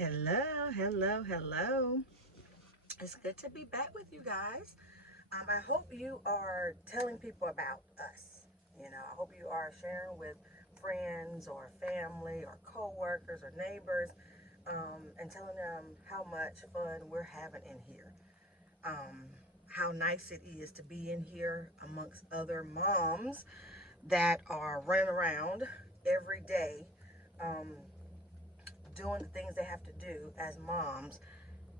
Hello, hello, hello. It's good to be back with you guys. I hope you are telling people about us. I hope you are sharing with friends or family or co-workers or neighbors, and telling them how much fun we're having in here. Um, how nice it is to be in here amongst other moms that are running around every day, um, doing the things they have to do as moms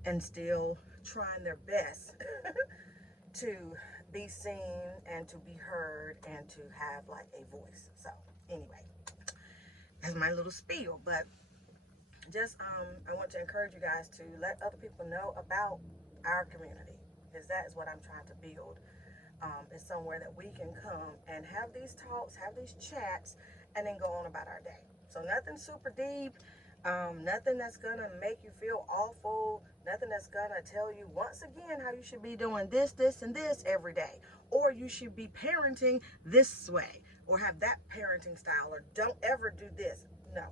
and still trying their best to be seen and to be heard and to have like a voice. So anyway, that's my little spiel. But just I want to encourage you guys to let other people know about our community, because that is what I'm trying to build. It's somewhere that we can come and have these talks, have these chats, and then go on about our day. So nothing super deep, nothing that's gonna make you feel awful, nothing that's gonna tell you once again how you should be doing this, this, and this every day, or you should be parenting this way, or have that parenting style, or don't ever do this. No,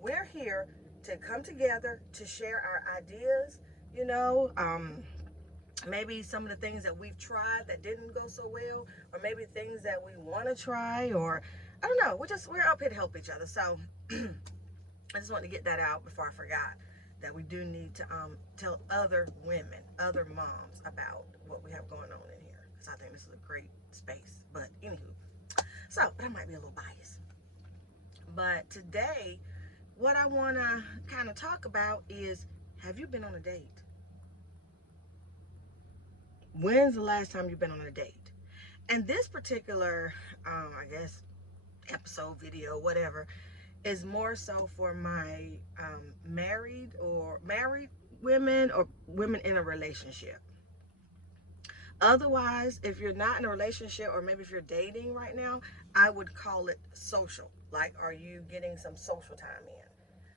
we're here to come together to share our ideas. You know, maybe some of the things that we've tried that didn't go so well, or maybe things that we want to try, or I don't know. We're up here to help each other. So I just want to get that out before I forgot that we do need to tell other women, other moms about what we have going on in here, because I think this is a great space. But anywho, but I might be a little biased. But today, what I want to kind of talk about is, have you been on a date? When's the last time you've been on a date? And this particular, I guess, episode, video, whatever, is more so for my married women or women in a relationship. Otherwise, if you're not in a relationship, or maybe if you're dating right now, I would call it social. Like, are you getting some social time in?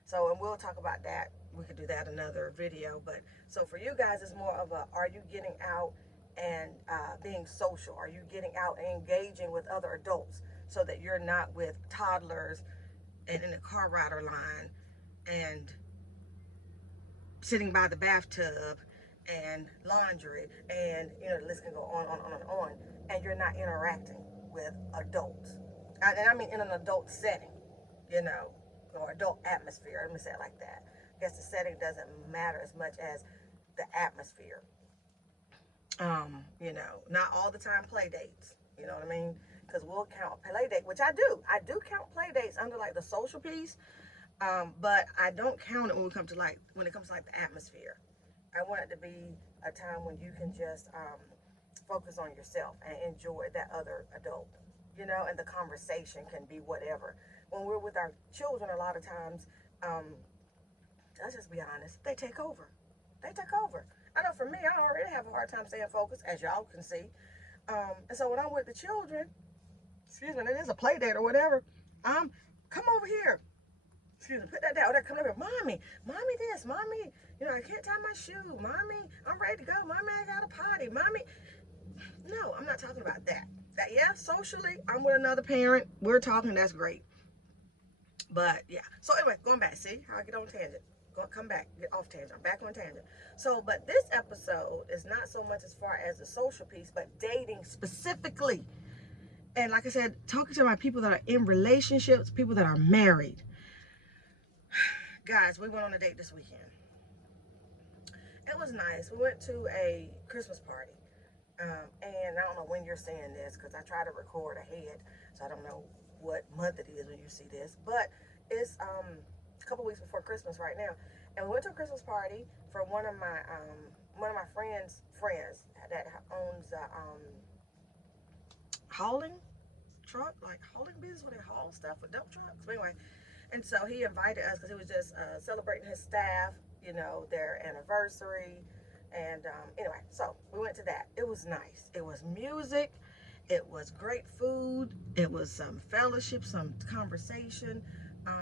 So, and we'll talk about that. We could do that another video. But so for you guys, it's more of a, are you getting out and being social? Are you getting out and engaging with other adults so that you're not with toddlers and in a car rider line and sitting by the bathtub and laundry, and the list can go on and on, and you're not interacting with adults, and I mean in an adult setting, you know or adult atmosphere. Let me say it like that. I guess the setting doesn't matter as much as the atmosphere. Not all the time play dates, you know what I mean, because we'll count play date, which I do count play dates under like the social piece. But I don't count it when it comes to like the atmosphere. I want it to be a time when you can just focus on yourself and enjoy that other adult, and the conversation can be whatever. When we're with our children, a lot of times, um, let's just be honest, they take over. They take over. I know for me, I already have a hard time staying focused, as y'all can see. And so when I'm with the children, excuse me, it is a play date or whatever, come over here. Excuse me, put that down. Or they're coming over, mommy this, mommy, I can't tie my shoe. Mommy, I'm ready to go. Mommy, I got a potty. Mommy. No, I'm not talking about that. Yeah, socially, I'm with another parent. We're talking, that's great. But yeah. So anyway, going back. See how I get on tangent. Come back, get off tangent. I'm back on tangent. So, but this episode is not so much as far as the social piece, but dating specifically. And like I said, talking to my people that are in relationships, people that are married. Guys, we went on a date this weekend. It was nice. We went to a Christmas party. And I don't know when you're seeing this, because I try to record ahead, so I don't know what month it is when you see this. But it's a couple weeks before Christmas right now, and we went to a Christmas party for one of my friends that owns hauling truck, like hauling business, where they haul stuff with dump trucks. But anyway, and so he invited us because he was just celebrating his staff, their anniversary. And anyway, so we went to that. It was nice. It was music. It was great food. It was some fellowship, some conversation.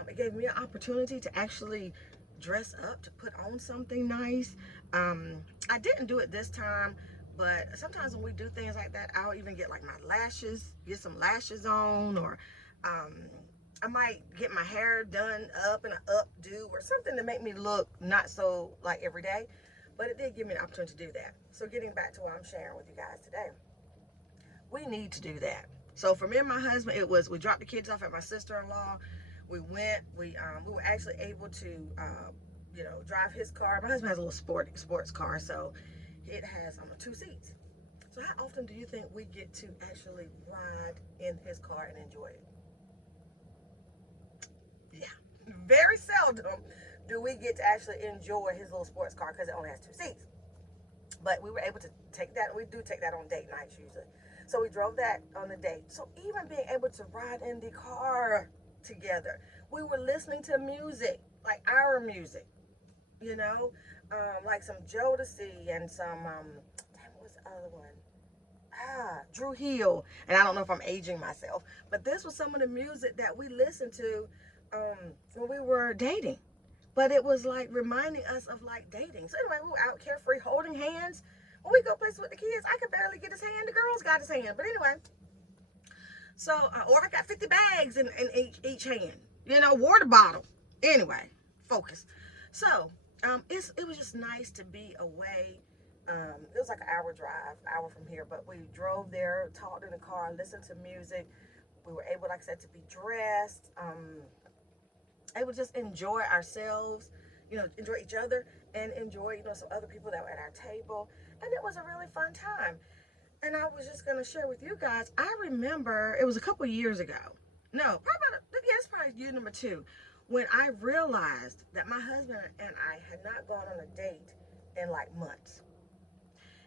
It gave me an opportunity to actually dress up, to put on something nice. I didn't do it this time, but sometimes when we do things like that, I'll even get like my lashes, get some lashes on, or I might get my hair done up in an updo or something to make me look not so like every day. But it did give me an opportunity to do that. So getting back to what I'm sharing with you guys today, we need to do that. So for me and my husband, it was we dropped the kids off at my sister-in-law. We were actually able to drive his car. My husband has a little sports car, so it has 2 seats. So how often do you think we get to actually ride in his car and enjoy it? Yeah, very seldom do we get to actually enjoy his little sports car because it only has 2 seats. But we were able to take that. We do take that on date nights usually. So we drove that on the date. So even being able to ride in the car together, we were listening to music, like our music, you know, like some Jodeci and some, damn, what was the other one? Drew Hill. And I don't know if I'm aging myself, but this was some of the music that we listened to when we were dating. But it was like reminding us of like dating. So anyway, we were out carefree holding hands. When we go places with the kids, I could barely get his hand. The girls got his hand. But anyway, so, or I got 50 bags in each hand, water bottle. Anyway, focus. So, it was just nice to be away. It was like an hour from here, but we drove there, talked in the car, listened to music. We were able, like I said, to be dressed. Able to just enjoy ourselves, enjoy each other and enjoy, some other people that were at our table. And it was a really fun time. And I was just going to share with you guys, I remember it was a couple years ago. No, probably year number 2, when I realized that my husband and I had not gone on a date in like months.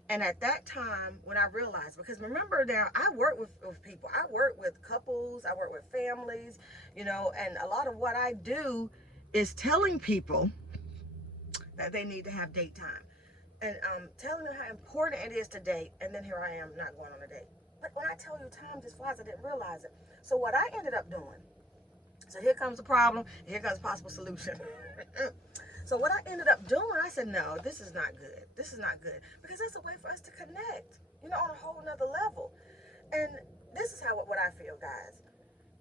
And at that time, when I realized, because remember now, I work with people, I work with couples, I work with families, and a lot of what I do is telling people that they need to have date time and telling them how important it is to date. And then here I am not going on a date. But when I tell you time just flies, I didn't realize it. So what I ended up doing, so here comes the problem, and here comes a possible solution. So what I ended up doing, I said, no, this is not good. This is not good. Because that's a way for us to connect, on a whole nother level. And this is what I feel, guys.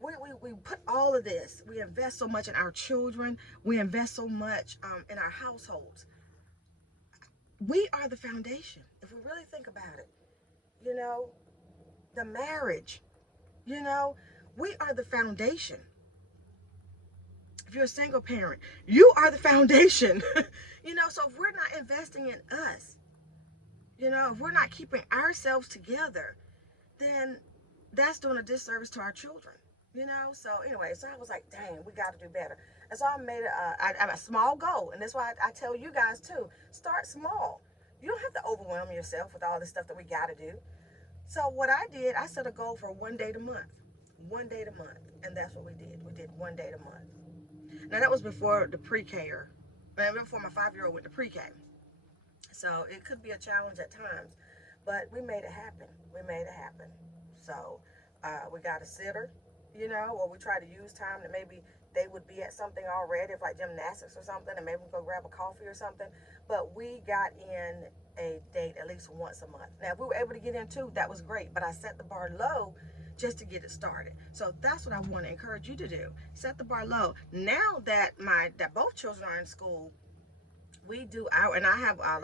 We put all of this. We invest so much in our children. We invest so much in our households. We are the foundation, if we really think about it. The marriage, we are the foundation. If you're a single parent, you are the foundation. So if we're not investing in us, if we're not keeping ourselves together, then that's doing a disservice to our children. So anyway, so I was like, dang, we got to do better. And so I made a small goal. And that's why I tell you guys too, start small. You don't have to overwhelm yourself with all this stuff that we got to do. So what I did, I set a goal for one date a month. One date a month. And that's what we did. We did one date a month. Now that was before the pre-K, before my 5-year-old went to pre-K. So it could be a challenge at times, but we made it happen. We made it happen. So we got a sitter, or we try to use time that maybe they would be at something already, if like gymnastics or something, and maybe we go grab a coffee or something. But we got in a date at least once a month. Now, if we were able to get in 2, that was great, but I set the bar low just to get it started. So that's what I want to encourage you to do. Set the bar low. Now that both children are in school, we do and I have I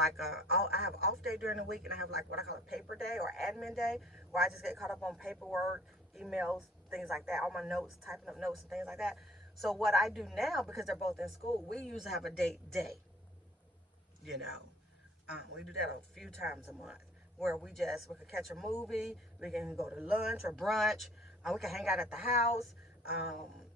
have off day during the week, and I have like what I call a paper day or admin day, where I just get caught up on paperwork, emails, things like that, all my notes, typing up notes and things like that. So what I do now, because they're both in school, we usually have a date day. We do that a few times a month, where we could catch a movie, we can go to lunch or brunch, we can hang out at the house,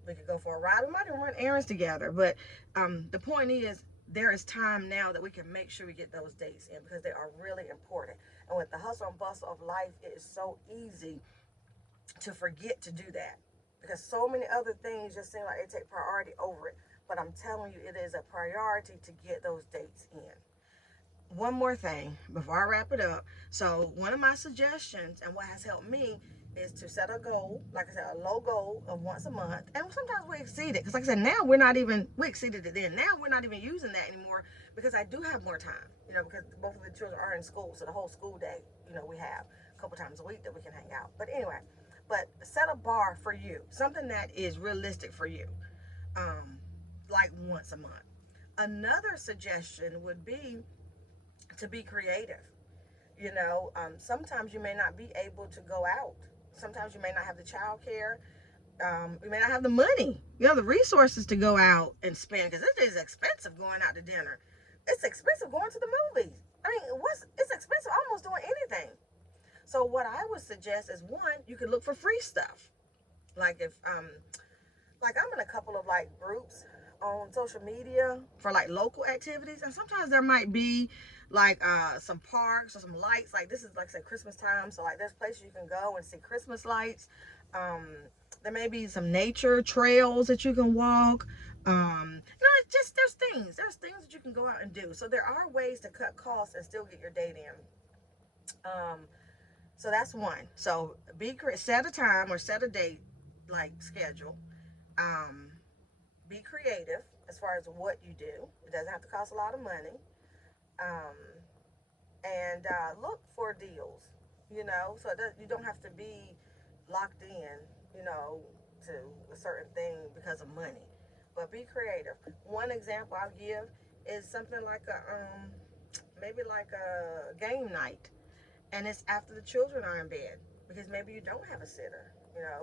we could go for a ride, we might even run errands together. But the point is, there is time now that we can make sure we get those dates in, because they are really important. And with the hustle and bustle of life, it is so easy to forget to do that, because so many other things just seem like they take priority over it. But I'm telling you, it is a priority to get those dates in. One more thing before I wrap it up. So one of my suggestions, and what has helped me, is to set a goal, like I said, a low goal of once a month. And sometimes we exceed it, because like I said, now we exceeded it then. Now we're not even using that anymore, because I do have more time, because both of the children are in school. So the whole school day, we have a couple times a week that we can hang out. But anyway, but set a bar for you, something that is realistic for you, like once a month. Another suggestion would be to be creative. Sometimes you may not be able to go out. Sometimes you may not have the child care. You may not have the money, the resources to go out and spend, because it is expensive going out to dinner. It's expensive going to the movies. I mean, it's expensive almost doing anything. So what I would suggest is, one, you could look for free stuff. Like if like I'm in a couple of like groups on social media for like local activities, and sometimes there might be like some parks or some lights. Like this is, like, say, Christmas time, so like there's places you can go and see Christmas lights. There may be some nature trails that you can walk. It's just, there's things that you can go out and do. So there are ways to cut costs and still get your date in. So that's one. So set a time or set a date, like schedule. Be creative as far as what you do. It doesn't have to cost a lot of money. Um, and look for deals. So you don't have to be locked in, to a certain thing because of money. But be creative. One example I'll give is something like maybe like a game night, and it's after the children are in bed, because maybe you don't have a sitter.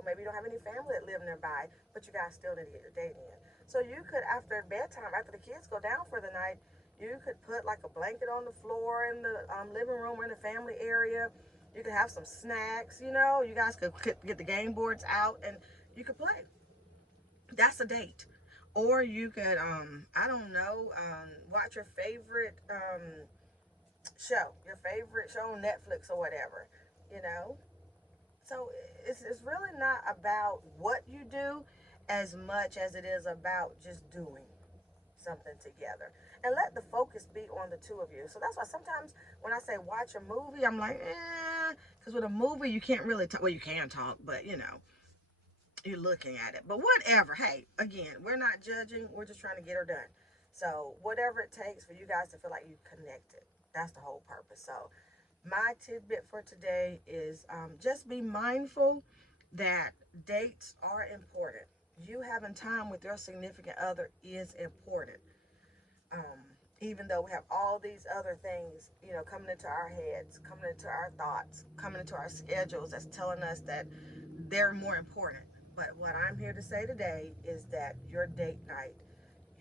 Maybe you don't have any family that live nearby, but you guys still need to get your date in. So you could, after bedtime, after the kids go down for the night, you could put like a blanket on the floor in the living room or in the family area. You could have some snacks. You guys could get the game boards out and you could play. That's a date. Or you could, I don't know, watch your favorite your favorite show on Netflix or whatever. You know, so it's really not about what you do as much as it is about just doing something together, and let the focus be on the two of you. So that's why sometimes when I say watch a movie, I'm like, because with a movie you can't really talk. Well, you can talk, but you're looking at it. But whatever. Hey, again, we're not judging. We're just trying to get her done. So whatever it takes for you guys to feel like you connected. That's the whole purpose. So my tidbit for today is just be mindful that dates are important. You having time with your significant other is important. Even though we have all these other things, coming into our heads, coming into our thoughts, coming into our schedules, that's telling us that they're more important. But what I'm here to say today is that your date night,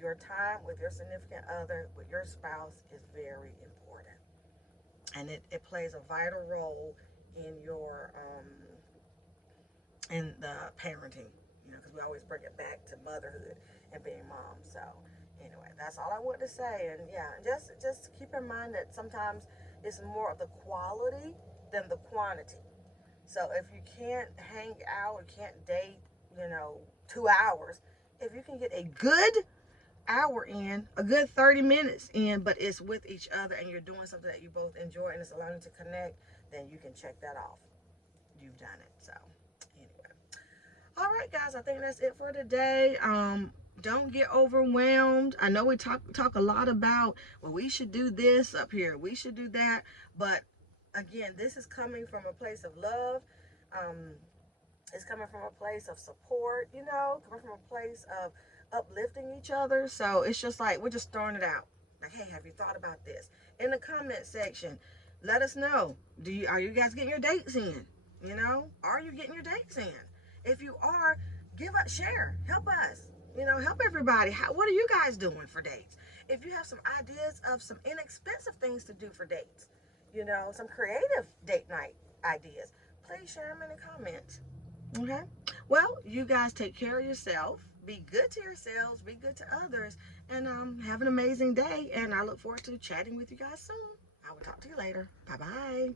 your time with your significant other, with your spouse, is very important. And it plays a vital role in your in the parenting, because we always bring it back to motherhood and being mom. So anyway, that's all I want to say. And yeah, just keep in mind that sometimes it's more of the quality than the quantity. So if you can't hang out or can't date, 2 hours, if you can get a good hour in, a good 30 minutes in, but it's with each other and you're doing something that you both enjoy and it's allowing you to connect, then you can check that off. You've done it. So anyway. All right, guys, I think that's it for today. Don't get overwhelmed. I know we talk a lot about, well, we should do this up here, we should do that, but again, this is coming from a place of love. It's coming from a place of support, coming from a place of uplifting each other. So it's just like, we're just throwing it out. Like, hey, have you thought about this? In the comment section, let us know. Are you guys getting your dates in? Are you getting your dates in? If you are, share, help us. Help everybody. What are you guys doing for dates? If you have some ideas of some inexpensive things to do for dates, some creative date night ideas, please share them in the comments. Okay? Well, you guys take care of yourself. Be good to yourselves. Be good to others. And have an amazing day. And I look forward to chatting with you guys soon. I will talk to you later. Bye-bye.